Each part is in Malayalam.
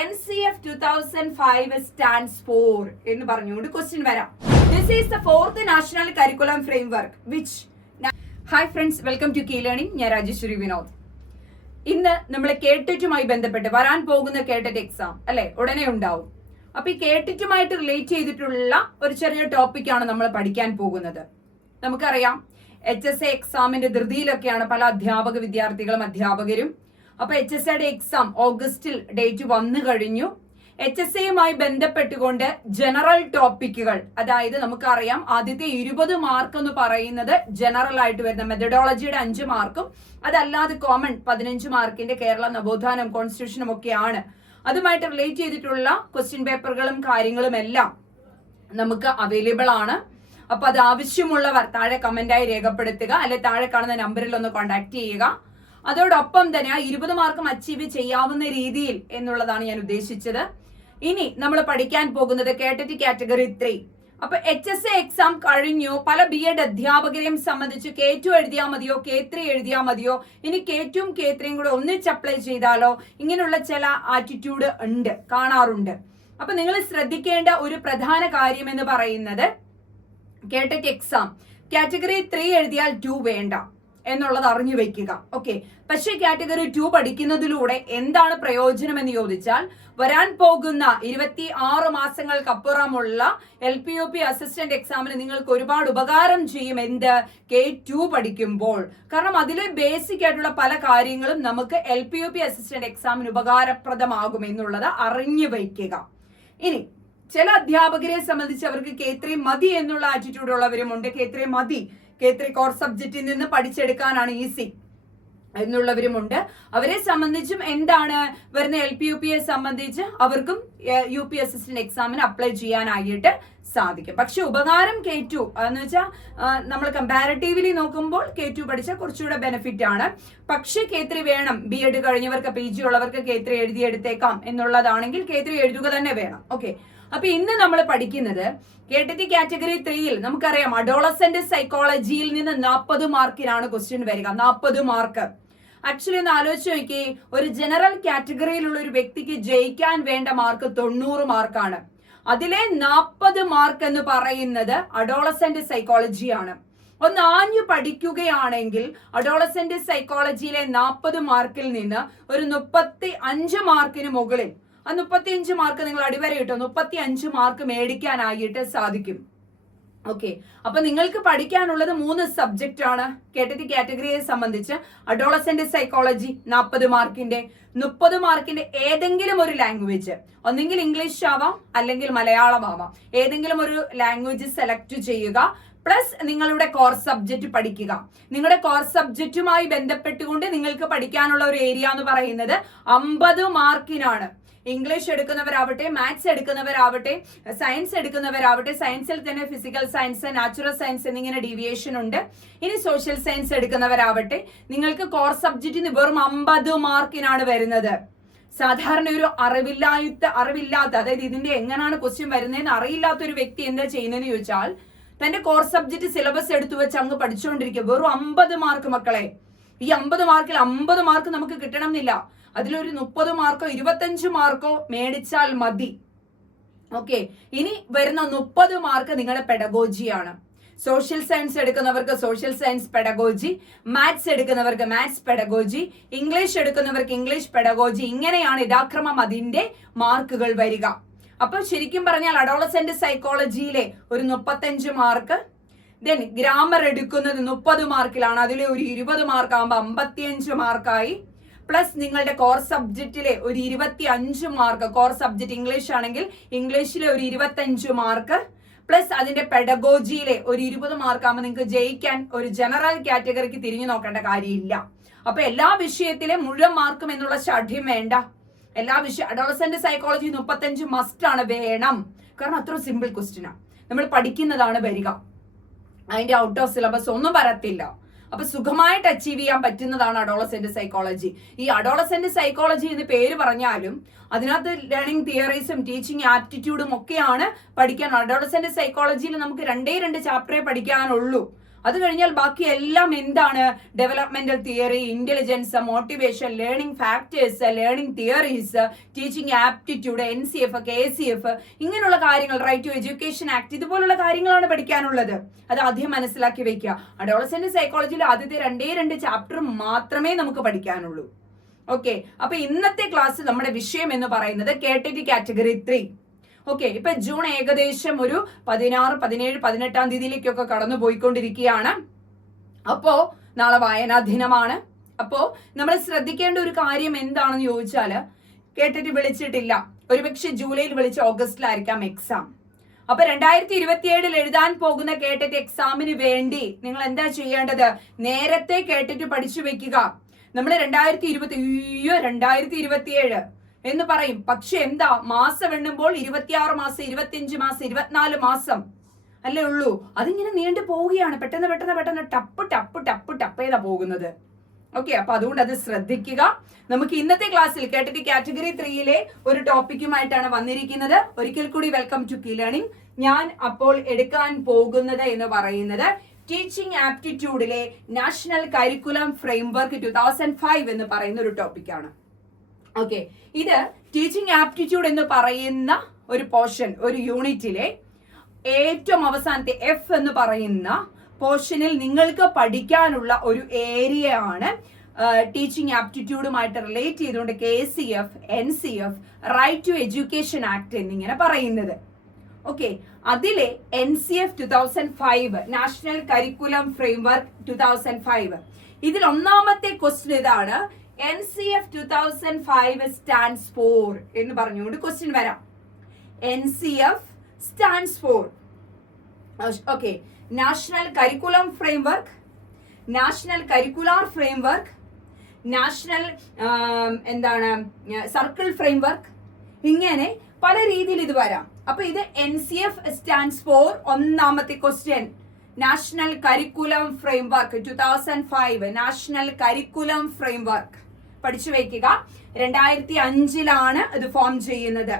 NCF 2005 stands for എന്ന് പറഞ്ഞുകൊണ്ട് ക്വസ്റ്റ്യൻ വരാം. This is the fourth national curriculum framework which Hi friends, welcome to Key Learning. ഞാൻ രാജേശ്വരി വിനോദ്. ഇന്ന് നമ്മൾ കേട്ടിട്ടുമായി ബന്ധപ്പെട്ട് വരാൻ പോകുന്ന കേട്ടറ്റ് എക്സാം അല്ലെ ഉടനെ ഉണ്ടാവും. അപ്പൊ ഈ കേട്ടിട്ടുമായിട്ട് റിലേറ്റ് ചെയ്തിട്ടുള്ള ഒരു ചെറിയ ടോപ്പിക്കാണ് നമ്മൾ പഠിക്കാൻ പോകുന്നത്. നമുക്കറിയാം HSA എക്സാമിന്റെ ധൃതിയിലൊക്കെയാണ് പല അധ്യാപക വിദ്യാർത്ഥികളും അധ്യാപകരും. അപ്പൊ HSAയുടെ എക്സാം ഓഗസ്റ്റിൽ ഡേറ്റ് വന്നു കഴിഞ്ഞു. HSAയുമായി ബന്ധപ്പെട്ടുകൊണ്ട് ജനറൽ ടോപ്പിക്കുകൾ, അതായത് നമുക്കറിയാം ആദ്യത്തെ 20 മാർക്ക് എന്ന് പറയുന്നത് ജനറൽ ആയിട്ട് വരുന്ന മെത്തഡോളജിയുടെ 5 മാർക്കും അതല്ലാതെ കോമൺ 15 മാർക്കിന്റെ കേരള നവോത്ഥാനം കോൺസ്റ്റിറ്റ്യൂഷനും ഒക്കെയാണ്. അതുമായിട്ട് റിലേറ്റ് ചെയ്തിട്ടുള്ള ക്വസ്റ്റ്യൻ പേപ്പറുകളും കാര്യങ്ങളും എല്ലാം നമുക്ക് അവൈലബിൾ ആണ്. അപ്പൊ അത് ആവശ്യമുള്ളവർ താഴെ കമന്റായി രേഖപ്പെടുത്തുക, അല്ലെ താഴെ കാണുന്ന നമ്പറിൽ ഒന്ന് കോൺടാക്ട് ചെയ്യുക. അതോടൊപ്പം തന്നെ ആ 20 മാർക്കും അച്ചീവ് ചെയ്യാവുന്ന രീതിയിൽ എന്നുള്ളതാണ് ഞാൻ ഉദ്ദേശിച്ചത്. ഇനി നമ്മൾ പഠിക്കാൻ പോകുന്നത് കേട്ടറ്റ് കാറ്റഗറി 3. അപ്പൊ HSA എക്സാം കഴിഞ്ഞു. പല BEd അധ്യാപകരെയും സംബന്ധിച്ച് K2 എഴുതിയാൽ മതിയോ, K3 എഴുതിയാൽ മതിയോ, ഇനി K2 K3 കൂടെ ഒന്നിച്ച് അപ്ലൈ ചെയ്താലോ, ഇങ്ങനെയുള്ള ചില ആറ്റിറ്റ്യൂഡ് ഉണ്ട്, കാണാറുണ്ട്. അപ്പൊ നിങ്ങൾ ശ്രദ്ധിക്കേണ്ട ഒരു പ്രധാന കാര്യം എന്ന് പറയുന്നത് കേട്ടറ്റ് എക്സാം കാറ്റഗറി 3 എഴുതിയാൽ 2 വേണ്ട എന്നുള്ളത് അറിഞ്ഞു വെക്കുക. ഓക്കെ, പക്ഷേ കാറ്റഗറി 2 പഠിക്കുന്നതിലൂടെ എന്താണ് പ്രയോജനം എന്ന് ചോദിച്ചാൽ വരാൻ പോകുന്ന 26 മാസങ്ങൾക്കപ്പുറമുള്ള LPUP അസിസ്റ്റന്റ് എക്സാമിന് നിങ്ങൾക്ക് ഒരുപാട് ഉപകാരം ചെയ്യും. എന്ത് K2 പഠിക്കുമ്പോൾ, കാരണം അതിലെ ബേസിക് ആയിട്ടുള്ള പല കാര്യങ്ങളും നമുക്ക് LPUP അസിസ്റ്റന്റ് എക്സാമിന് ഉപകാരപ്രദമാകും എന്നുള്ളത് അറിഞ്ഞു വയ്ക്കുക. ഇനി ചില അധ്യാപകരെ സംബന്ധിച്ച് അവർക്ക് K3 മതി എന്നുള്ള ആറ്റിറ്റ്യൂഡ് ഉള്ളവരുമുണ്ട്. K3 മതി, K3 കോർ സബ്ജക്റ്റിൽ നിന്ന് പഠിച്ചെടുക്കാനാണ് ഈസി എന്നുള്ളവരുമുണ്ട്. അവരെ സംബന്ധിച്ചും എന്താണ് വരുന്ന LPUPയെ സംബന്ധിച്ച് അവർക്കും UP അസിസ്റ്റന്റ് എക്സാമിന് അപ്ലൈ ചെയ്യാനായിട്ട് സാധിക്കും. പക്ഷെ ഉപകാരം K2 എന്ന് വെച്ചാൽ നമ്മൾ കമ്പാരിറ്റീവ്ലി നോക്കുമ്പോൾ K2 പഠിച്ചാൽ കുറച്ചുകൂടെ ബെനിഫിറ്റ് ആണ്. പക്ഷെ K3 വേണം. BEd കഴിഞ്ഞവർക്ക് PG ഉള്ളവർക്ക് K3 എഴുതിയെടുത്തേക്കാം എന്നുള്ളതാണെങ്കിൽ K3 എഴുതുക തന്നെ വേണം. ഓക്കെ, അപ്പൊ ഇന്ന് നമ്മൾ പഠിക്കുന്നത് കേട്ടറ്റ് കാറ്റഗറി 3യിൽ നമുക്കറിയാം അഡോളസെന്റ് സൈക്കോളജിയിൽ നിന്ന് 40 മാർക്കിനാണ് ക്വസ്റ്റ്യൻ വരിക. 40 മാർക്ക്. ആക്ച്വലി ഒന്ന് ആലോചിച്ച് നോക്കിയേ, ഒരു ജനറൽ കാറ്റഗറിയിലുള്ള ഒരു വ്യക്തിക്ക് ജയിക്കാൻ വേണ്ട മാർക്ക് 90 മാർക്കാണ്. അതിലെ 40 മാർക്ക് എന്ന് പറയുന്നത് അഡോളസെന്റ് സൈക്കോളജിയാണ്. ഒന്ന് ആഞ്ഞു പഠിക്കുകയാണെങ്കിൽ അഡോളസെന്റ് സൈക്കോളജിയിലെ 40 മാർക്കിൽ നിന്ന് ഒരു 35 മാർക്കിന് മുകളിൽ, ആ 35 മാർക്ക് നിങ്ങൾ അടിവര കിട്ടും, 35 മാർക്ക് മേടിക്കാനായിട്ട് സാധിക്കും. ഓക്കെ, അപ്പൊ നിങ്ങൾക്ക് പഠിക്കാനുള്ളത് 3 സബ്ജക്റ്റ് ആണ് കേട്ടറ്റ് കാറ്റഗറിയെ സംബന്ധിച്ച്. അഡോളസെന്റ് സൈക്കോളജി 40 മാർക്കിന്റെ, 30 മാർക്കിന്റെ ഏതെങ്കിലും ഒരു ലാംഗ്വേജ്, ഒന്നെങ്കിൽ ഇംഗ്ലീഷ് ആവാം അല്ലെങ്കിൽ മലയാളം ആവാം, ഏതെങ്കിലും ഒരു ലാംഗ്വേജ് സെലക്ട് ചെയ്യുക. പ്ലസ് നിങ്ങളുടെ കോർ സബ്ജക്റ്റ് പഠിക്കുക. നിങ്ങളുടെ കോർ സബ്ജക്റ്റുമായി ബന്ധപ്പെട്ടുകൊണ്ട് നിങ്ങൾക്ക് പഠിക്കാനുള്ള ഒരു ഏരിയ എന്ന് പറയുന്നത് 50 മാർക്കിനാണ്. ഇംഗ്ലീഷ് എടുക്കുന്നവരാവട്ടെ, മാത്സ് എടുക്കുന്നവരാവട്ടെ, സയൻസ് എടുക്കുന്നവരാവട്ടെ, സയൻസിൽ തന്നെ ഫിസിക്കൽ സയൻസ്, നാച്ചുറൽ സയൻസ് എന്നിങ്ങനെ ഡീവിയേഷൻ ഉണ്ട്. ഇനി സോഷ്യൽ സയൻസ് എടുക്കുന്നവരാവട്ടെ, നിങ്ങൾക്ക് കോർ സബ്ജക്റ്റിന് വെറും 50 മാർക്കിനാണ് വരുന്നത്. സാധാരണ ഒരു അറിവില്ലാത്ത, അതായത് ഇതിന്റെ എങ്ങനെയാണ് ക്വസ്റ്റ്യൻ വരുന്നതെന്ന് അറിയില്ലാത്ത ഒരു വ്യക്തി എന്താ ചെയ്യുന്നതെന്ന് ചോദിച്ചാൽ തന്റെ കോർ സബ്ജക്ട് സിലബസ് എടുത്തു വെച്ച് അങ്ങ് പഠിച്ചുകൊണ്ടിരിക്കുക. വെറും 50 മാർക്ക് മക്കളെ. ഈ 50 മാർക്കിൽ 50 മാർക്ക് നമുക്ക് കിട്ടണം എന്നില്ല. അതിലൊരു 30 മാർക്കോ 25 മാർക്കോ മേടിച്ചാൽ മതി. ഓക്കെ, ഇനി വരുന്ന 30 മാർക്ക് നിങ്ങളുടെ പെഡഗോജിയാണ്. സോഷ്യൽ സയൻസ് എടുക്കുന്നവർക്ക് സോഷ്യൽ സയൻസ് പെഡഗോജി, മാത്സ് എടുക്കുന്നവർക്ക് മാത്സ് പെഡഗോജി, ഇംഗ്ലീഷ് എടുക്കുന്നവർക്ക് ഇംഗ്ലീഷ് പെഡഗോജി. ഇങ്ങനെയാണ് യഥാക്രമം അതിന്റെ മാർക്കുകൾ വരിക. അപ്പൊ ശരിക്കും പറഞ്ഞാൽ അഡോളസെന്റ് സൈക്കോളജിയിലെ ഒരു 35 മാർക്ക്, ദെൻ ഗ്രാമർ എടുക്കുന്നത് 30 മാർക്കിലാണ്. അതിലെ ഒരു 20 മാർക്ക് ആകുമ്പോൾ 55 മാർക്കായി. പ്ലസ് നിങ്ങളുടെ കോർ സബ്ജക്റ്റിലെ ഒരു 25 മാർക്ക്, കോർ സബ്ജക്റ്റ് ഇംഗ്ലീഷ് ആണെങ്കിൽ ഇംഗ്ലീഷിലെ ഒരു 25 മാർക്ക്, പ്ലസ് അതിന്റെ പെഡഗോജിയിലെ ഒരു 20 മാർക്ക് ആകുമ്പോൾ നിങ്ങൾക്ക് ജയിക്കാൻ ഒരു ജനറൽ കാറ്റഗറിക്ക് തിരിഞ്ഞു നോക്കേണ്ട കാര്യമില്ല. അപ്പൊ എല്ലാ വിഷയത്തിലെ മുഴുവൻ മാർക്കും എന്നുള്ള ഷഠ്യം വേണ്ട. എല്ലാ വിഷയം അഡോളസെന്റ് സൈക്കോളജി 35 മസ്റ്റ് ആണ്, വേണം. കാരണം അത്ര സിമ്പിൾ ക്വസ്റ്റ്യനാണ്, നമ്മൾ പഠിക്കുന്നതാണ് വരിക. അതിന്റെ ഔട്ട് ഓഫ് സിലബസ് ഒന്നും വരത്തില്ല. അപ്പൊ സുഖമായിട്ട് അച്ചീവ് ചെയ്യാൻ പറ്റുന്നതാണ് അഡോളസെന്റ് സൈക്കോളജി. ഈ അഡോളസെന്റ് സൈക്കോളജി എന്ന് പേര് പറഞ്ഞാലും അതിനകത്ത് ലേണിംഗ് തിയറീസും ടീച്ചിങ് ആപ്റ്റിറ്റ്യൂഡും ഒക്കെയാണ് പഠിക്കാൻ. അഡോളസെന്റ് സൈക്കോളജിയിൽ നമുക്ക് 2 ചാപ്റ്ററേ പഠിക്കാനുള്ളൂ. അത് കഴിഞ്ഞാൽ ബാക്കി എല്ലാം എന്താണ്? Developmental theory, intelligence, motivation, learning factors, learning theories, teaching aptitude, NCF, KCF, ഇങ്ങനെയുള്ള കാര്യങ്ങൾ, റൈറ്റ് ടു എഡ്യൂക്കേഷൻ ആക്ട്, ഇതുപോലുള്ള കാര്യങ്ങളാണ് പഠിക്കാനുള്ളത്. അത് ആദ്യം മനസ്സിലാക്കി വെക്കുക. അഡോളസെന്റ് സൈക്കോളജിയിൽ ആദ്യത്തെ രണ്ട് ചാപ്റ്റർ മാത്രമേ നമുക്ക് പഠിക്കാനുള്ളൂ. ഓക്കെ, അപ്പൊ ഇന്നത്തെ ക്ലാസ് നമ്മുടെ വിഷയം എന്ന് പറയുന്നത് കേട്ടറ്റ് കാറ്റഗറി 3. ഓക്കെ, ഇപ്പൊ ജൂൺ ഏകദേശം ഒരു 16, 17, 18 തീയതിയിലേക്കൊക്കെ കടന്നു പോയിക്കൊണ്ടിരിക്കുകയാണ്. അപ്പോ നാളെ വായനാ ദിനമാണ്. അപ്പോ നമ്മൾ ശ്രദ്ധിക്കേണ്ട ഒരു കാര്യം എന്താണെന്ന് ചോദിച്ചാല്, കേട്ടിട്ട് വിളിച്ചിട്ടില്ല, ഒരുപക്ഷെ ജൂലൈയിൽ വിളിച്ച് ഓഗസ്റ്റിലായിരിക്കാം എക്സാം. അപ്പൊ 2027 എഴുതാൻ പോകുന്ന കേട്ടറ്റ് എക്സാമിന് വേണ്ടി നിങ്ങൾ എന്താ ചെയ്യേണ്ടത്? നേരത്തെ കേട്ടിട്ട് പഠിച്ചു വെക്കുക. നമ്മൾ 2027 എന്ന് പറയും, പക്ഷെ എന്താ മാസം എണ്ണുമ്പോൾ 26 മാസം, 25 മാസം, 24 മാസം അല്ലേ ഉള്ളൂ. അതിങ്ങനെ നീണ്ടു പോവുകയാണ്. പെട്ടെന്ന് ടപ്പ് ചെയ്താ പോകുന്നത്. ഓക്കെ, അപ്പൊ അതുകൊണ്ട് അത് ശ്രദ്ധിക്കുക. നമുക്ക് ഇന്നത്തെ ക്ലാസ്സിൽ കേട്ടറ്റ് കാറ്റഗറി 3 ഒരു ടോപ്പിക്കുമായിട്ടാണ് വന്നിരിക്കുന്നത്. ഒരിക്കൽ കൂടി വെൽക്കം ടു കീ ലേണിംഗ്. ഞാൻ അപ്പോൾ എടുക്കാൻ പോകുന്നത് എന്ന് പറയുന്നത് ടീച്ചിങ് ആപ്റ്റിറ്റ്യൂഡിലെ നാഷണൽ കരിക്കുലം ഫ്രെയിംവർക്ക് 2005 എന്ന് പറയുന്ന ഒരു ടോപ്പിക്കാണ്. ഓക്കെ, ഇത് ടീച്ചിങ് ആപ്റ്റിറ്റ്യൂഡ് എന്ന് പറയുന്ന ഒരു പോർഷൻ, ഒരു യൂണിറ്റിലെ ഏറ്റവും അവസാനത്തെ F എന്ന് പറയുന്ന പോർഷനിൽ നിങ്ങൾക്ക് പഠിക്കാനുള്ള ഒരു ഏരിയ ആണ് ടീച്ചിങ് ആപ്റ്റിറ്റ്യൂഡുമായിട്ട് റിലേറ്റ് ചെയ്തുകൊണ്ട് KCF, NCF, right to education act എന്നിങ്ങനെ പറയുന്നത്. ഓക്കെ, അതിലെ NCF 2005 നാഷണൽ കരിക്കുലം ഫ്രെയിംവർക്ക് 2005, ഇതിൽ ഒന്നാമത്തെ ക്വസ്റ്റ്യൻ ഇതാണ്. NCF 2005 സ്റ്റാൻഡ്സ് ഫോർ എന്ന് പറഞ്ഞുകൊണ്ട് ക്വസ്റ്റ്യൻ വരാം. NCF stands for okay, national curriculum framework, national curricular framework, national circle framework, ഇങ്ങനെ പല രീതിയിൽ ഇത് വരാം. അപ്പൊ ഇത് NCF സ്റ്റാൻഡ്സ് ഫോർ ഒന്നാമത്തെ question, national curriculum framework 2005, national curriculum framework പഠിച്ചു വയ്ക്കുക. 2005 ഇത് ഫോം ചെയ്യുന്നത്.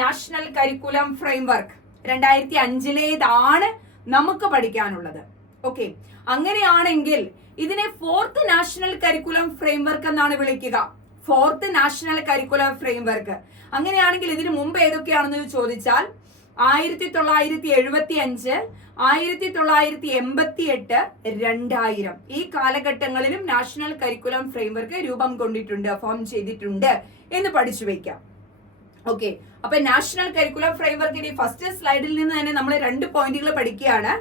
നാഷണൽ കരിക്കുലം ഫ്രെയിംവർക്ക് 2005 നമുക്ക് പഠിക്കാനുള്ളത്. ഓക്കെ, അങ്ങനെയാണെങ്കിൽ ഇതിനെ 4th നാഷണൽ കരിക്കുലം ഫ്രെയിംവർക്ക് എന്നാണ് വിളിക്കുക. 4th national curriculum framework. അങ്ങനെയാണെങ്കിൽ ഇതിനു മുമ്പ് ഏതൊക്കെയാണെന്ന് ചോദിച്ചാൽ 1975, 1988, 2000 ഈ കാലഘട്ടങ്ങളിലും നാഷണൽ കരിക്കുലം ഫ്രെയിംവർക്ക് രൂപം കൊണ്ടിട്ടുണ്ട്, ഫോം ചെയ്തിട്ടുണ്ട് എന്ന് പഠിച്ചു വയ്ക്കാം. ഓക്കെ, അപ്പൊ നാഷണൽ കരിക്കുലം ഫ്രെയിംവർക്കിന്റെ ഫസ്റ്റ് സ്ലൈഡിൽ നിന്ന് തന്നെ നമ്മൾ 2 പോയിന്റുകൾ പഠിക്കുകയാണ്.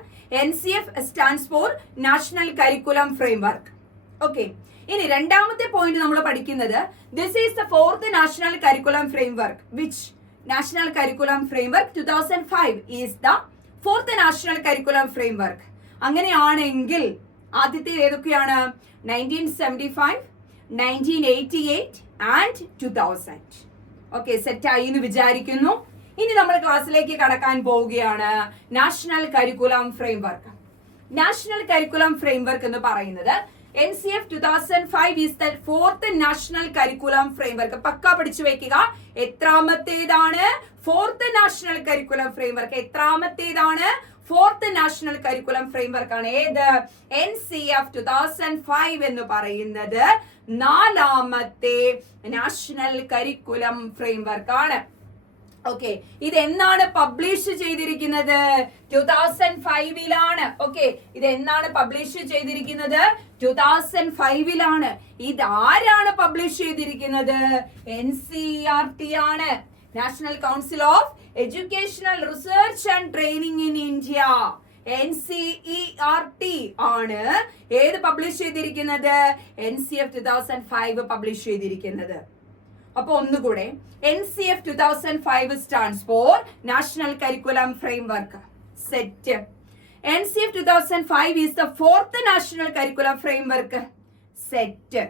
NCF stands for National curriculum framework. Okay, ഇനി രണ്ടാമത്തെ പോയിന്റ് നമ്മൾ പഠിക്കുന്നത് this is the 4th national curriculum framework which national curriculum framework 2005 is the 4th national curriculum framework. അങ്ങനെയാണെങ്കിൽ ആദ്യത്തെ ഏതൊക്കെയാണ്? 1975, 1988 ആൻഡ് 2000. ഓക്കെ, സെറ്റായി എന്ന് വിചാരിക്കുന്നു. ഇനി നമ്മൾ ക്ലാസ്സിലേക്ക് കടക്കാൻ പോവുകയാണ്. National curriculum framework. National curriculum framework എന്ന് പറയുന്നത് NCF 2005 is the 4th national curriculum framework. പക്ക പഠിച്ചു വെക്കുക. എത്രാമത്തേതാണ്? 4th national curriculum framework. എത്രാമത്തേതാണ്? 4th നാഷണൽ കരിക്കുലം ഫ്രെയിംവർക്ക് ആണ്. ഏത്? NCF 2005 എന്ന് പറയുന്നത് 4ാമത്തെ നാഷണൽ കരിക്കുലം ഫ്രെയിംവർക്ക് ആണ്. ഓക്കെ, ഇത് എന്നാണ് പബ്ലിഷ് ചെയ്തിരിക്കുന്നത്? 2005 ഓക്കെ, ഇത് എന്നാണ് പബ്ലിഷ് ചെയ്തിരിക്കുന്നത്? 2005 ഇത് ആരാണ് പബ്ലിഷ് ചെയ്തിരിക്കുന്നത്? NCERT ആണ്, national Council of Educational Research and Training in India. NCERT ആണ് ഏത് പബ്ലിഷ് ചെയ്തിരിക്കുന്നത്? NCF 2005 പബ്ലിഷ് ചെയ്തിരിക്കുന്നത്. അപ്പൊ ഒന്നുകൂടെ, NCF 2005 stands for National curriculum Framework. Set. NCF 2005 is the 4th national curriculum Framework. Set.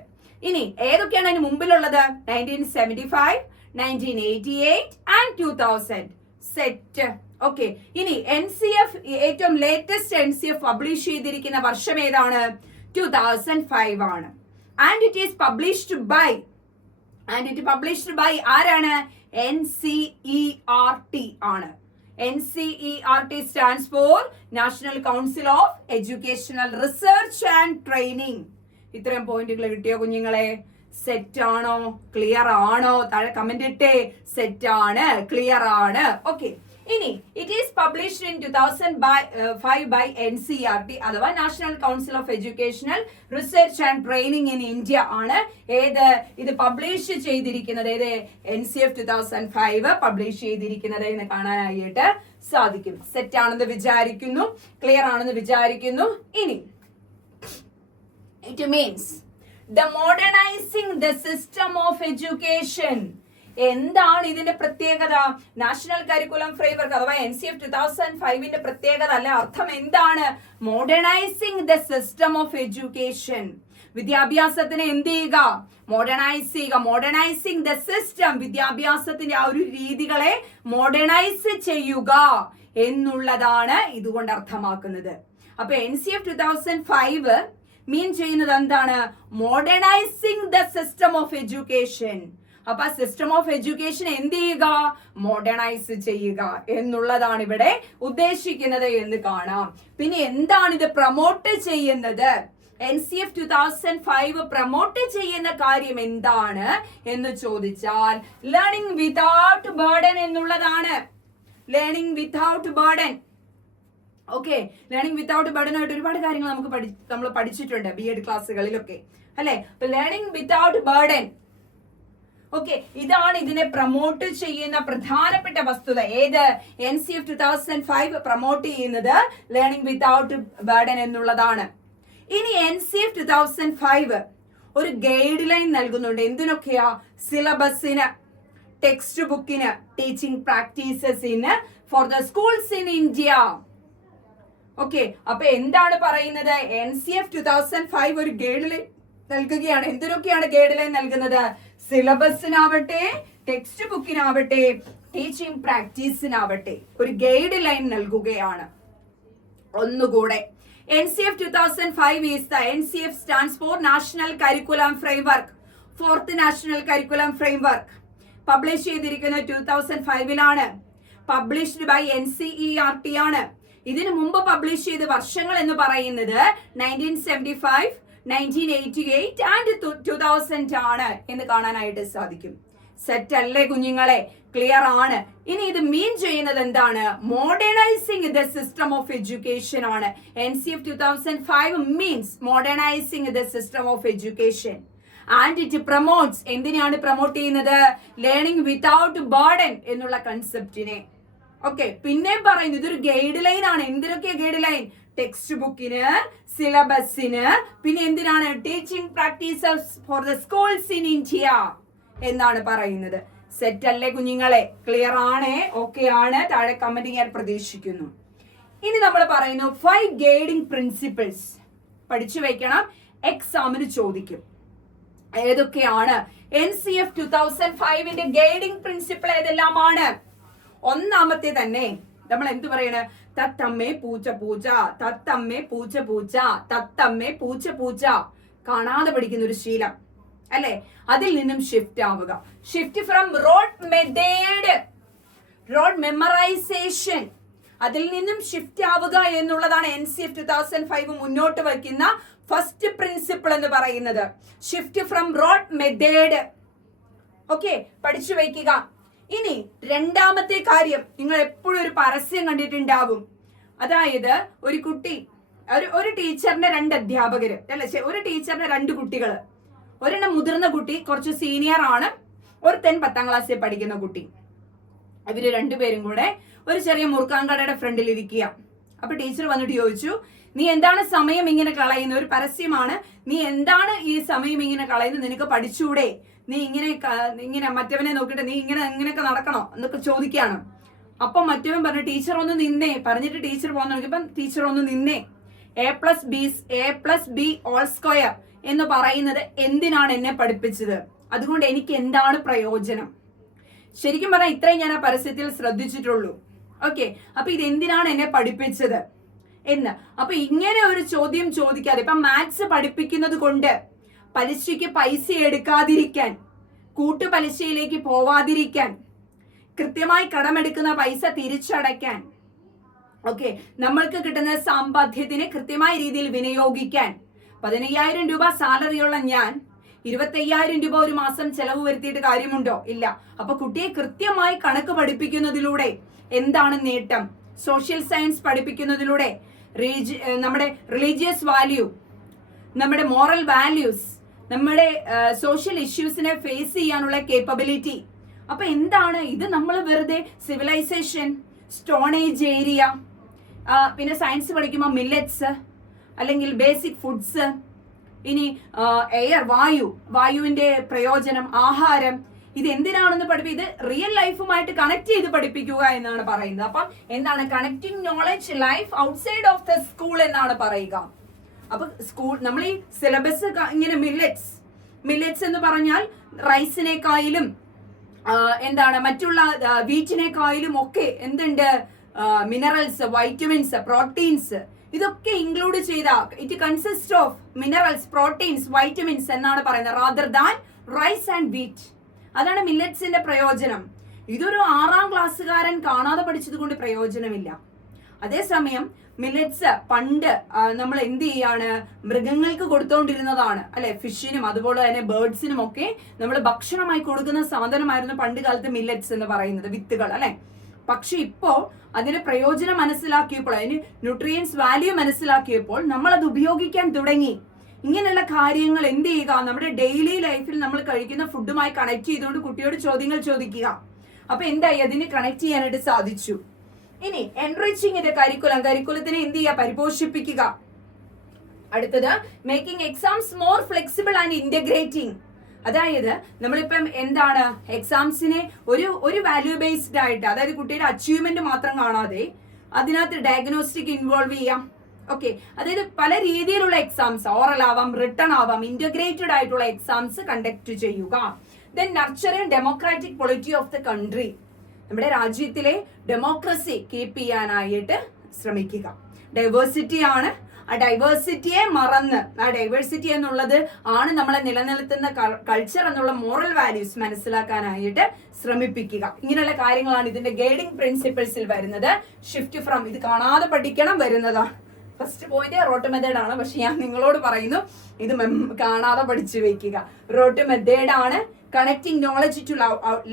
ഇനി ഏതൊക്കെയാണ് അതിന് മുമ്പിലുള്ളത്? 1975, 1988 ആൻഡ് 2000. സെറ്റ്. ഓക്കെ, ഇനി NCF ഏറ്റവും ലേറ്റസ്റ്റ് NCF പബ്ലിഷ് ചെയ്തിരിക്കുന്ന വർഷം ഏതാണ്? 2005 ആണ്. And it is published by ആരാണ്? NCERT ആണ്. NCERT stands for National Council of Educational Research and Training. ഇത്രയും പോയിന്റുകൾ കിട്ടിയോ കുഞ്ഞുങ്ങളെ? സെറ്റ് ആണോ? ക്ലിയർ ആണോ? താഴെ കമന്റ് ഇട്ടേ. സെറ്റ് ആണ്, ക്ലിയർ ആണ്. ഓക്കെ, ഇനി it is published in 2005 by NCERT അഥവാ National Council of Educational Research and Training in India ആണ് ഇത് പബ്ലിഷ് ചെയ്തിരിക്കുന്നത്. NCF 2005 പബ്ലിഷ് ചെയ്തിരിക്കുന്നത് എന്ന് കാണാനായിട്ട് സാധിക്കും. സെറ്റ് ആണെന്ന് വിചാരിക്കുന്നു, ക്ലിയർ ആണെന്ന് വിചാരിക്കുന്നു. ഇനി it means the modernising the system of education. എന്താണ് ഇതിന്റെ പ്രത്യേകത? നാഷണൽ കരിക്കുലം ഫ്രെയിംവർക്ക് അഥവാ NCF 2005 പ്രത്യേകത അല്ലെ അർത്ഥം എന്താണ്? Modernising the system of education. വിദ്യാഭ്യാസത്തിനെ എന്ത് ചെയ്യുക? മോഡേണൈസ് ചെയ്യുക. മോഡേണൈസിംഗ് ദ സിസ്റ്റം, വിദ്യാഭ്യാസത്തിന്റെ ആ ഒരു രീതികളെ മോഡേണൈസ് ചെയ്യുക എന്നുള്ളതാണ് ഇതുകൊണ്ട് അർത്ഥമാക്കുന്നത്. അപ്പൊ NCF 2005 മീൻ ചെയ്യുന്നത് എന്താണ്? Modernising the system of education. അപ്പൊ സിസ്റ്റം ഓഫ് എഡ്യൂക്കേഷൻ എന്ത് ചെയ്യുക? മോഡേണൈസ് ചെയ്യുക എന്നുള്ളതാണ് ഇവിടെ ഉദ്ദേശിക്കുന്നത് എന്ന് കാണാം. പിന്നെ എന്താണ് ഇത് പ്രൊമോട്ട് ചെയ്യുന്നത്? NCF 2005 പ്രൊമോട്ട് ചെയ്യുന്ന കാര്യം എന്താണ് എന്ന് ചോദിച്ചാൽ ലേണിംഗ് വിതൗട്ട് ബർഡൻ എന്നുള്ളതാണ്. Learning without burden. Okay, learning without burden ആയിട്ട് ഒരുപാട് കാര്യങ്ങൾ നമ്മൾ പഠിച്ചിട്ടുണ്ട് BEd ക്ലാസ്സുകളിലൊക്കെ അല്ലെ. അപ്പൊ ലേണിംഗ് വിതൗട്ട് ബർഡൻ, ഓക്കെ, ഇതാണ് ഇതിനെ പ്രൊമോട്ട് ചെയ്യുന്ന പ്രധാനപ്പെട്ട വസ്തുത. NCF 2005 പ്രൊമോട്ട് ചെയ്യുന്നത് ലേണിംഗ് വിതൗട്ട് ബർഡൻ എന്നുള്ളതാണ്. ഇനി NCF 2005 ഒരു ഗൈഡ് ലൈൻ നൽകുന്നുണ്ട്. എന്തിനൊക്കെയാ? സിലബസിന്, ടെക്സ്റ്റ് ബുക്കിന്, ടീച്ചിങ് പ്രാക്ടീസസിന് for the schools in India. Okay, അപ്പൊ എന്താണ് പറയുന്നത്? NCF 2005 ഒരു ഗൈഡ് ലൈൻ നൽകുകയാണ്. എന്തിനൊക്കെയാണ് ഗൈഡ് ലൈൻ നൽകുന്നത്? സിലബസിനാവട്ടെ, ടെക്സ്റ്റ് ബുക്കിനാവട്ടെ, ടീച്ചിങ് പ്രാക്ടീസിനാവട്ടെ ഒരു ഗൈഡ് ലൈൻ നൽകുകയാണ്. ഒന്നുകൂടെ, NCF 2005 is the NCF stands for National Curriculum Framework, fourth National Curriculum Framework. Publish ചെയ്തിരിക്കുന്നത് 2005 പബ്ലിഷ്ഡ് ബൈ NCERT ആണ്. ഇതിനു മുമ്പ് പബ്ലിഷ് ചെയ്ത വർഷങ്ങൾ എന്ന് പറയുന്നത് 1975, 1988 ആൻഡ് 2000 ആണ് എന്ന് കാണാനായിട്ട് സാധിക്കും. സെറ്റ് അല്ലേ കുഞ്ഞുങ്ങളെ? ക്ലിയർ ആണ്. ഇനി ഇത് മീൻ ചെയ്യുന്നത് എന്താണ്? Modernising the system of education ആണ്. NCF 2005 means modernising the system of education and it promotes. എന്തിനാണ് പ്രൊമോട്ട് ചെയ്യുന്നത്? ലേണിംഗ് വിതൗട്ട് ബർഡൻ എന്നുള്ള കൺസെപ്റ്റിനെ. ഓക്കെ, പിന്നെ പറയുന്നു ഇതൊരു ഗൈഡ് ലൈൻ ആണ്. എന്തിനൊക്കെ ഗൈഡ് ലൈൻ? ടെക്സ്റ്റ് ബുക്കിന്, സിലബസിന്, പിന്നെ എന്തിനാണ്? Teaching practices four the schools in India എന്നാണ് പറയുന്നത്. സെറ്റ് അല്ലേ കുഞ്ഞുങ്ങളെ? ക്ലിയർ ആണ്, ഓക്കെ ആണ്? താഴെ കമന്റ് ഞാൻ പ്രതീക്ഷിക്കുന്നു. ഇനി നമ്മൾ പറയുന്നു 5 ഗൈഡിംഗ് പ്രിൻസിപ്പിൾസ്. പഠിച്ചു വെക്കണം, എക്സാമിന് ചോദിക്കും. ഏതൊക്കെയാണ്? NCF 2005 ഗൈഡിംഗ് പ്രിൻസിപ്പിൾ ഏതെല്ലാമാണ്? ഒന്നാമത്തെ തന്നെ നമ്മൾ എന്ത് പറയണ? തത്തമ്മേ പൂച്ച പൂച്ച, തത്തമ്മേ പൂച്ച പൂച്ച, തത്തമ്മേ പൂച്ച പൂച്ച. കാണാതെ പഠിക്കുന്ന ഒരു ശീലം അല്ലെ? അതിൽ നിന്നും ഷിഫ്റ്റ് ആവുക. Shift from road method, road memorisation, അതിൽ നിന്നും ഷിഫ്റ്റ് ആവുക എന്നുള്ളതാണ് NCF 2005 മുന്നോട്ട് വയ്ക്കുന്ന ഫസ്റ്റ് പ്രിൻസിപ്പിൾ എന്ന് പറയുന്നത്. Shift from road method. Okay, പഠിച്ചു വയ്ക്കുക. ഇനി രണ്ടാമത്തെ കാര്യം, നിങ്ങൾ എപ്പോഴും ഒരു പരസ്യം കണ്ടിട്ടുണ്ടാവും. അതായത് ഒരു കുട്ടി, ഒരു ടീച്ചറിന്റെ 2 അധ്യാപകര് അല്ലെ, ഒരു ടീച്ചറിന്റെ 2 കുട്ടികള്. ഒരെണ്ണം മുതിർന്ന കുട്ടി, കുറച്ച് സീനിയർ ആണ്, ഒരുത്തൻ 10ാം ക്ലാസ്സിൽ പഠിക്കുന്ന കുട്ടി. ഇവര് രണ്ടുപേരും കൂടെ ഒരു ചെറിയ മുറുക്കാൻകടയുടെ ഫ്രണ്ടിൽ ഇരിക്കുക. അപ്പൊ ടീച്ചർ വന്നിട്ട് ചോദിച്ചു, നീ എന്താണ് സമയം ഇങ്ങനെ കളയുന്നത്? ഒരു പരസ്യമാണ്, നീ എന്താണ് ഈ സമയം ഇങ്ങനെ കളയുന്നത്? നിനക്ക് പഠിച്ചൂടെ? നീ ഇങ്ങനെ മറ്റവനെ നോക്കിയിട്ട് നീ ഇങ്ങനെയൊക്കെ നടക്കണോ എന്നൊക്കെ ചോദിക്കുകയാണ്. അപ്പൊ മറ്റവൻ പറഞ്ഞു, ടീച്ചർ ഒന്ന് നിന്നേ. പറഞ്ഞിട്ട് ടീച്ചർ പോകാൻ നോക്കിയപ്പം ടീച്ചർ ഒന്ന് നിന്നേ. A+B² എന്ന് പറയുന്നത് എന്തിനാണ് എന്നെ പഠിപ്പിച്ചത്? അതുകൊണ്ട് എനിക്ക് എന്താണ് പ്രയോജനം? ശരിക്കും പറഞ്ഞാൽ ഇത്രയും ഞാൻ ആ പരസ്യത്തിൽ ശ്രദ്ധിച്ചിട്ടുള്ളൂ. ഓക്കെ, അപ്പൊ ഇത് എന്തിനാണ് എന്നെ പഠിപ്പിച്ചത് എന്ന്. അപ്പൊ ഇങ്ങനെ ഒരു ചോദ്യം ചോദിക്കാതെ, ഇപ്പൊ മാത്സ് പഠിപ്പിക്കുന്നത് കൊണ്ട് പലിശയ്ക്ക് പൈസ എടുക്കാതിരിക്കാൻ, കൂട്ടുപലിശയിലേക്ക് പോവാതിരിക്കാൻ, കൃത്യമായി കടമെടുക്കുന്ന പൈസ തിരിച്ചടയ്ക്കാൻ, ഓക്കെ, നമ്മൾക്ക് കിട്ടുന്ന സമ്പാദ്യത്തിനെ കൃത്യമായ രീതിയിൽ വിനിയോഗിക്കാൻ. 15,000 രൂപ സാലറിയുള്ള ഞാൻ 25,000 രൂപ ഒരു മാസം ചെലവ് വരുത്തിയിട്ട് കാര്യമുണ്ടോ? ഇല്ല. അപ്പൊ കുട്ടിയെ കൃത്യമായി കണക്ക് പഠിപ്പിക്കുന്നതിലൂടെ എന്താണ് നേട്ടം? സോഷ്യൽ സയൻസ് പഠിപ്പിക്കുന്നതിലൂടെ നമ്മുടെ റിലീജിയസ് വാല്യൂ, നമ്മുടെ മോറൽ വാല്യൂസ്, നമ്മുടെ സോഷ്യൽ ഇഷ്യൂസിനെ ഫേസ് ചെയ്യാനുള്ള കേപ്പബിലിറ്റി. അപ്പൊ എന്താണ് ഇത്? നമ്മൾ വെറുതെ സിവിലൈസേഷൻ, സ്റ്റോൺ ഏജ് ഏരിയ, പിന്നെ സയൻസ് പഠിക്കുമ്പോൾ മില്ലറ്റ്സ്, അല്ലെങ്കിൽ ബേസിക് ഫുഡ്സ്, ഇനി എയർ, വായുവിന്റെ പ്രയോജനം, ആഹാരം, ഇത് എന്തിനാണെന്ന് ഇത് റിയൽ ലൈഫുമായിട്ട് കണക്ട് ചെയ്ത് പഠിപ്പിക്കുക എന്നാണ് പറയുന്നത്. അപ്പം എന്താണ് connecting knowledge life outside of the school എന്നാണ് പറയുക. അപ്പൊ സ്കൂൾ നമ്മൾ ഈ സിലബസ് ഇങ്ങനെ മില്ലറ്റ്സ് എന്ന് പറഞ്ഞാൽ റൈസിനേക്കാളും എന്താണ് മറ്റുള്ള വീറ്റിനേക്കാളും ഒക്കെ എന്തുണ്ട്? മിനറൽസ്, വൈറ്റമിൻസ്, പ്രോട്ടീൻസ്, ഇതൊക്കെ ഇൻക്ലൂഡ് ചെയ്ത it consist of minerals, proteins, vitamins എന്നാണ് പറയുന്നത്, rather than rice and wheat. അതാണ് മില്ലറ്റ്സിന്റെ പ്രയോജനം. ഇതൊരു 6ാം ക്ലാസ്സുകാരൻ കാണാതെ പഠിച്ചത് കൊണ്ട് പ്രയോജനമില്ല. അതേസമയം മില്ലറ്റ്സ് പണ്ട് നമ്മൾ എന്ത് ചെയ്യാണ്? മൃഗങ്ങൾക്ക് കൊടുത്തോണ്ടിരുന്നതാണ് അല്ലെ? ഫിഷിനും അതുപോലെ തന്നെ ബേർഡ്സിനും ഒക്കെ നമ്മൾ ഭക്ഷണമായി കൊടുക്കുന്ന സാധനമായിരുന്നു പണ്ട് കാലത്ത് മില്ലറ്റ്സ് എന്ന് പറയുന്നത്, വിത്തുകൾ അല്ലെ. പക്ഷെ ഇപ്പോ അതിന്റെ പ്രയോജനം മനസ്സിലാക്കിയപ്പോൾ, അതിന് ന്യൂട്രിയൻസ് വാല്യൂ മനസ്സിലാക്കിയപ്പോൾ നമ്മൾ അത് ഉപയോഗിക്കാൻ തുടങ്ങി. ഇങ്ങനെയുള്ള കാര്യങ്ങൾ എന്ത് ചെയ്യുക? നമ്മുടെ ഡെയിലി ലൈഫിൽ നമ്മൾ കഴിക്കുന്ന ഫുഡുമായി കണക്ട് ചെയ്തുകൊണ്ട് കുട്ടിയോട് ചോദ്യങ്ങൾ ചോദിക്കുക. അപ്പൊ എന്തായി? അതിന് കണക്ട് ചെയ്യാനായിട്ട് സാധിച്ചു. ഇനി എൻറിച്ചിങ് ദ കരിക്കുലത്തിനെ എന്ത് ചെയ്യുക? പരിപോഷിപ്പിക്കുക. അടുത്തത് making exams more flexible and integrating. അതായത് നമ്മളിപ്പം എന്താണ് എക്സാംസിനെ ഒരു വാല്യൂ ബേസ്ഡ് ആയിട്ട്, അതായത് കുട്ടിയുടെ അച്ചീവ്മെന്റ് മാത്രം കാണാതെ അതിനകത്ത് ഡയഗ്നോസ്റ്റിക് ഇൻവോൾവ് ചെയ്യാം. ഓക്കെ, അതായത് പല രീതിയിലുള്ള എക്സാംസ്, ഓറൽ ആവാം, റിട്ടൺ ആവാം, ഇന്റഗ്രേറ്റഡ് ആയിട്ടുള്ള എക്സാംസ് കണ്ടക്ട് ചെയ്യുക. Then nurturing democratic polity of the country. നമ്മുടെ രാജ്യത്തിലെ ഡെമോക്രസി കീപ്പ് ചെയ്യാനായിട്ട് ശ്രമിക്കുക. ഡൈവേഴ്സിറ്റി ആണ്, ആ ഡൈവേഴ്സിറ്റിയെ മറന്ന്, ആ ഡൈവേഴ്സിറ്റി എന്നുള്ളത് ആണ് നമ്മളെ നിലനിർത്തുന്ന കൾച്ചർ എന്നുള്ള മോറൽ വാല്യൂസ് മനസ്സിലാക്കാനായിട്ട് ശ്രമിപ്പിക്കുക. ഇങ്ങനെയുള്ള കാര്യങ്ങളാണ് ഇതിന്റെ ഗൈഡിങ് പ്രിൻസിപ്പിൾസിൽ വരുന്നത്. ഷിഫ്റ്റ് ഫ്രം, ഇത് കാണാതെ പഠിക്കണം വരുന്നതാണ്. ഫസ്റ്റ് പോയിന്റ് റോട്ട് മെത്തേഡ് ആണ്, പക്ഷെ ഞാൻ നിങ്ങളോട് പറയുന്നു ഇത് കാണാതെ പഠിച്ചു വെക്കുക. റോട്ട് മെത്തേഡ് ആണ്. Connecting knowledge to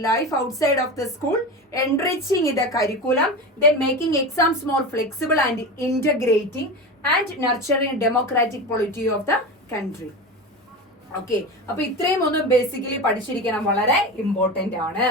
life outside of the school, enriching the curriculum, then making exams more flexible and integrating, and nurturing democratic polity of the country. Okay, അപ്പൊ ഇത്രയും ഒന്ന് ബേസിക്കലി പഠിച്ചിരിക്കണം, വളരെ ഇമ്പോർട്ടന്റ് ആണ്.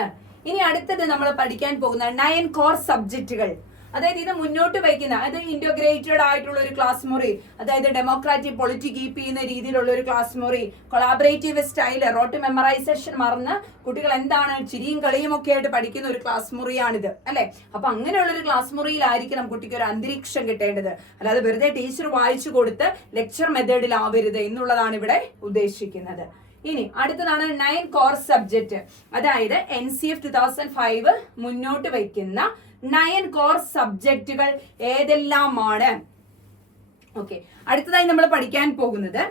ഇനി അടുത്തത് നമ്മൾ പഠിക്കാൻ പോകുന്ന 9 കോർ സബ്ജക്റ്റുകൾ. അതായത് ഇത് മുന്നോട്ട് വയ്ക്കുന്ന, അതായത് ഇന്റഗ്രേറ്റഡ് ആയിട്ടുള്ള ഒരു ക്ലാസ് മുറി, അതായത് ഡെമോക്രാറ്റിക് പൊളിറ്റി കീപ്പ് ചെയ്യുന്ന രീതിയിലുള്ള ഒരു ക്ലാസ് മുറി, കൊളാബറേറ്റീവ് സ്റ്റൈല്, റോട്ട് മെമ്മറൈസേഷൻ മറന്ന് കുട്ടികൾ എന്താണ് ചിരിയും കളിയും ഒക്കെ ആയിട്ട് പഠിക്കുന്ന ഒരു ക്ലാസ് മുറിയാണിത് അല്ലെ. അപ്പൊ അങ്ങനെയുള്ള ഒരു ക്ലാസ് മുറിയിലായിരിക്കണം കുട്ടിക്ക് ഒരു അന്തരീക്ഷം കിട്ടേണ്ടത്. അല്ലാതെ വെറുതെ ടീച്ചർ വായിച്ചു കൊടുത്ത് ലെക്ചർ മെത്തേഡിലാവരുത് എന്നുള്ളതാണ് ഇവിടെ ഉദ്ദേശിക്കുന്നത്. ഇനി അടുത്തതാണ് 9 കോർ സബ്ജക്ട്. അതായത് NCF 2005 മുന്നോട്ട് വയ്ക്കുന്ന 9 കോർ സബ്ജക്റ്റുകൾ ഏതെല്ലാമാണ്? ഓക്കെ, അടുത്തതായി നമ്മൾ പഠിക്കാൻ പോകുന്നത്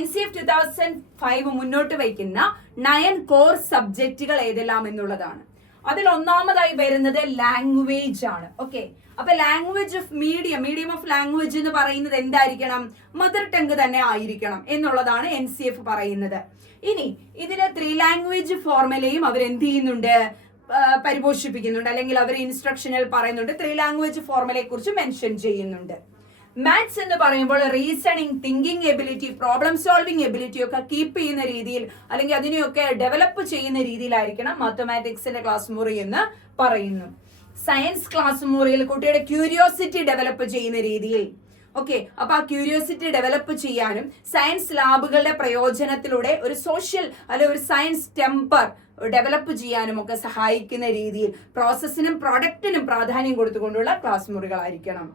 NCF 2005 മുന്നോട്ട് വയ്ക്കുന്ന 9 കോർ സബ്ജക്റ്റുകൾ ഏതെല്ലാം എന്നുള്ളതാണ്. അതിൽ ഒന്നാമതായി വരുന്നത് ലാംഗ്വേജ് ആണ്. ഓക്കെ, അപ്പൊ language of medium of language എന്ന് പറയുന്നത് എന്തായിരിക്കണം? മദർ ടങ് തന്നെ ആയിരിക്കണം എന്നുള്ളതാണ് NCF പറയുന്നത്. ഇനി ഇതിന് 3 ലാംഗ്വേജ് ഫോർമുലയും അവർ എന്ത് ചെയ്യുന്നുണ്ട്? പരിപോഷിപ്പിക്കുന്നുണ്ട്, അല്ലെങ്കിൽ അവർ ഇൻസ്ട്രക്ഷനിൽ പറയുന്നുണ്ട്. 3 ലാംഗ്വേജ് ഫോർമുലയെ കുറിച്ച് മെൻഷൻ ചെയ്യുന്നുണ്ട്. മാത്സ് എന്ന് പറയുമ്പോൾ reasoning, thinking ability, problem solving ability ഒക്കെ കീപ്പ് ചെയ്യുന്ന രീതിയിൽ, അല്ലെങ്കിൽ അതിനെയൊക്കെ ഡെവലപ്പ് ചെയ്യുന്ന രീതിയിലായിരിക്കണം മാത്തമാറ്റിക്സിന്റെ ക്ലാസ് മുറി എന്ന് പറയുന്നു. സയൻസ് ക്ലാസ് മുറിയിൽ കുട്ടിയുടെ ക്യൂരിയോസിറ്റി ഡെവലപ്പ് ചെയ്യുന്ന രീതിയിൽ. ഓക്കെ, അപ്പൊ ആ ക്യൂരിയോസിറ്റി ഡെവലപ്പ് ചെയ്യാനും സയൻസ് ലാബുകളുടെ പ്രയോജനത്തിലൂടെ ഒരു സോഷ്യൽ അല്ലെ ഒരു സയൻസ് ടെമ്പർ ഡെവലപ്പ് ചെയ്യാനും ഒക്കെ സഹായിക്കുന്ന രീതിയിൽ പ്രോസസ്സിനും പ്രൊഡക്റ്റിനും പ്രാധാന്യം കൊടുത്തുകൊണ്ടുള്ള ക്ലാസ് മുറികളായിരിക്കണം.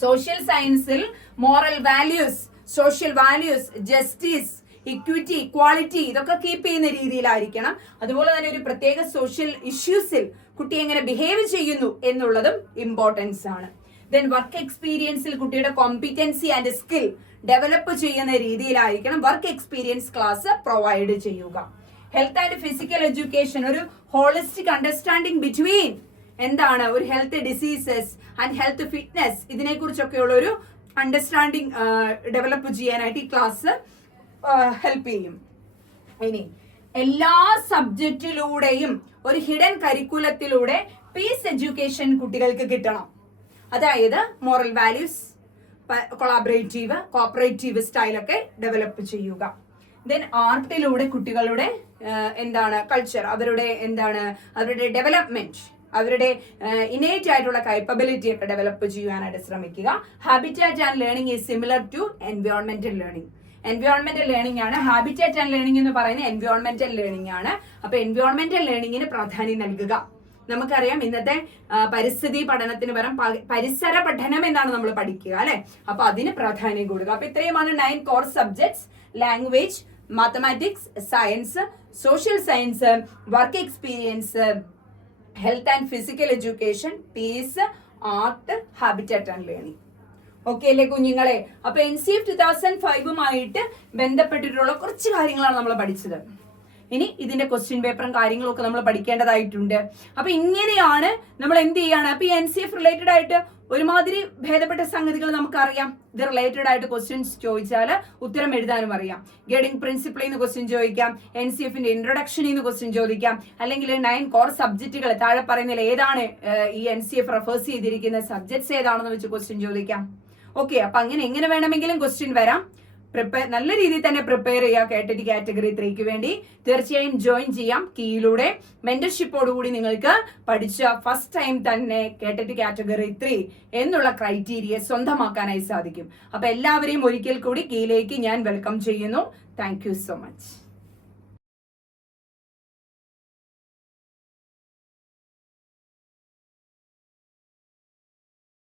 സോഷ്യൽ സയൻസിൽ moral values, social values, justice, equity, equality ഇതൊക്കെ കീപ്പ് ചെയ്യുന്ന രീതിയിലായിരിക്കണം. അതുപോലെ തന്നെ ഒരു പ്രത്യേക സോഷ്യൽ ഇഷ്യൂസിൽ കുട്ടി എങ്ങനെ ബിഹേവ് ചെയ്യുന്നു എന്നുള്ളതും ഇമ്പോർട്ടൻസ് ആണ്. ദെൻ വർക്ക് എക്സ്പീരിയൻസിൽ കുട്ടിയുടെ കോമ്പിറ്റൻസി ആൻഡ് സ്കിൽ ഡെവലപ്പ് ചെയ്യുന്ന രീതിയിലായിരിക്കണം വർക്ക് എക്സ്പീരിയൻസ് ക്ലാസ് പ്രൊവൈഡ് ചെയ്യുക. ഹെൽത്ത് ആൻഡ് ഫിസിക്കൽ എഡ്യൂക്കേഷൻ, ഒരു ഹോളിസ്റ്റിക് അണ്ടർസ്റ്റാൻഡിങ് ബിറ്റ്വീൻ എന്താണ് ഒരു health diseases and health fitness, ഇതിനെക്കുറിച്ചൊക്കെയുള്ള ഒരു അണ്ടർസ്റ്റാൻഡിങ് ഡെവലപ്പ് ചെയ്യാനായിട്ട് ഈ ക്ലാസ് ഹെൽപ്പ് ചെയ്യും. ഇനി എല്ലാ സബ്ജക്റ്റിലൂടെയും ഒരു ഹിഡൻ കരിക്കുലത്തിലൂടെ പീസ് എഡ്യൂക്കേഷൻ കുട്ടികൾക്ക് കിട്ടണം. അതായത് മോറൽ വാല്യൂസ്, കൊളാബറേറ്റീവ്, കോപ്പറേറ്റീവ് സ്റ്റൈലൊക്കെ ഡെവലപ്പ് ചെയ്യുക. ദെൻ ആർട്ടിലൂടെ കുട്ടികളുടെ എന്താണ് കൾച്ചർ, അവരുടെ ഡെവലപ്മെന്റ്, അവരുടെ ഇനേറ്റ് ആയിട്ടുള്ള കൈപ്പബിലിറ്റി ഒക്കെ ഡെവലപ്പ് ചെയ്യാനായിട്ട് ശ്രമിക്കുക. Habitat and learning is similar to എൻവയോൺമെന്റൽ learning. എൻവയോൺമെന്റൽ learning ആണ്. ഹാബിറ്റാറ്റ് ആൻഡ് ലേണിംഗ് എന്ന് പറയുന്നത് എൻവയോൺമെന്റൽ ലേണിംഗ് ആണ്. അപ്പൊ എൻവയോൺമെന്റൽ ലേണിംഗിന് പ്രാധാന്യം നൽകുക. നമുക്കറിയാം ഇന്നത്തെ പരിസ്ഥിതി പഠനത്തിന് പകരം പരിസര പഠനം എന്നാണ് നമ്മൾ പഠിക്കുക അല്ലെ. അപ്പൊ അതിന് പ്രാധാന്യം കൊടുക്കുക. അപ്പൊ ഇത്രയുമാണ് 9 core subjects: language, mathematics, science, social science, work experience, health and physical education, peace, art, habitat and learning. Okay അല്ലേ കുഞ്ഞുങ്ങളെ? അപ്പൊ NCF 2005 ബന്ധപ്പെട്ടിട്ടുള്ള കുറച്ച് കാര്യങ്ങളാണ് നമ്മൾ പഠിച്ചത്. ഇനി ഇതിന്റെ ക്വസ്റ്റ്യൻ പേപ്പറും കാര്യങ്ങളും ഒക്കെ നമ്മൾ പഠിക്കേണ്ടതായിട്ടുണ്ട്. അപ്പൊ ഇങ്ങനെയാണ് നമ്മൾ എന്ത് ചെയ്യാണ്. അപ്പൊ ഈ NCF റിലേറ്റഡ് ആയിട്ട് ഒരുമാതിരി ഭേദപ്പെട്ട സംഗതികൾ നമുക്കറിയാം. ഇത് റിലേറ്റഡ് ആയിട്ട് ക്വസ്റ്റ്യൻസ് ചോദിച്ചാൽ ഉത്തരം എഴുതാനും അറിയാം. ഗൈഡിംഗ് പ്രിൻസിപ്പിളിൽ നിന്ന് ക്വസ്റ്റ്യൻ ചോദിക്കാം, NCFന്റെ ഇൻട്രൊഡക്ഷനിൽ നിന്ന് ക്വസ്റ്റ്യൻ ചോദിക്കാം, അല്ലെങ്കിൽ 9 കോർ സബ്ജക്റ്റുകൾ താഴെ പറയുന്നതിൽ ഏതാണ് ഈ NCF റെഫേഴ്സ് ചെയ്തിരിക്കുന്ന സബ്ജക്ട്സ് ഏതാണെന്ന് വെച്ച് ക്വസ്റ്റ്യൻ ചോദിക്കാം. ഓക്കെ, അപ്പൊ എങ്ങനെ വേണമെങ്കിലും ക്വസ്റ്റ്യൻ വരാം. നല്ല രീതിയിൽ തന്നെ പ്രിപ്പയർ ചെയ്യുക. കേട്ടറ്റ് കാറ്റഗറി 3ക്ക് വേണ്ടി തീർച്ചയായും ജോയിൻ ചെയ്യാം. കീയിലൂടെ മെന്റർഷിപ്പോടുകൂടി നിങ്ങൾക്ക് പഠിച്ച ഫസ്റ്റ് ടൈം തന്നെ കേട്ടറ്റ് കാറ്റഗറി 3 എന്നുള്ള ക്രൈറ്റീരിയ സ്വന്തമാക്കാനായി സാധിക്കും. അപ്പൊ എല്ലാവരെയും ഒരിക്കൽ കൂടി കീയിലേക്ക് ഞാൻ വെൽക്കം ചെയ്യുന്നു. Thank you so much.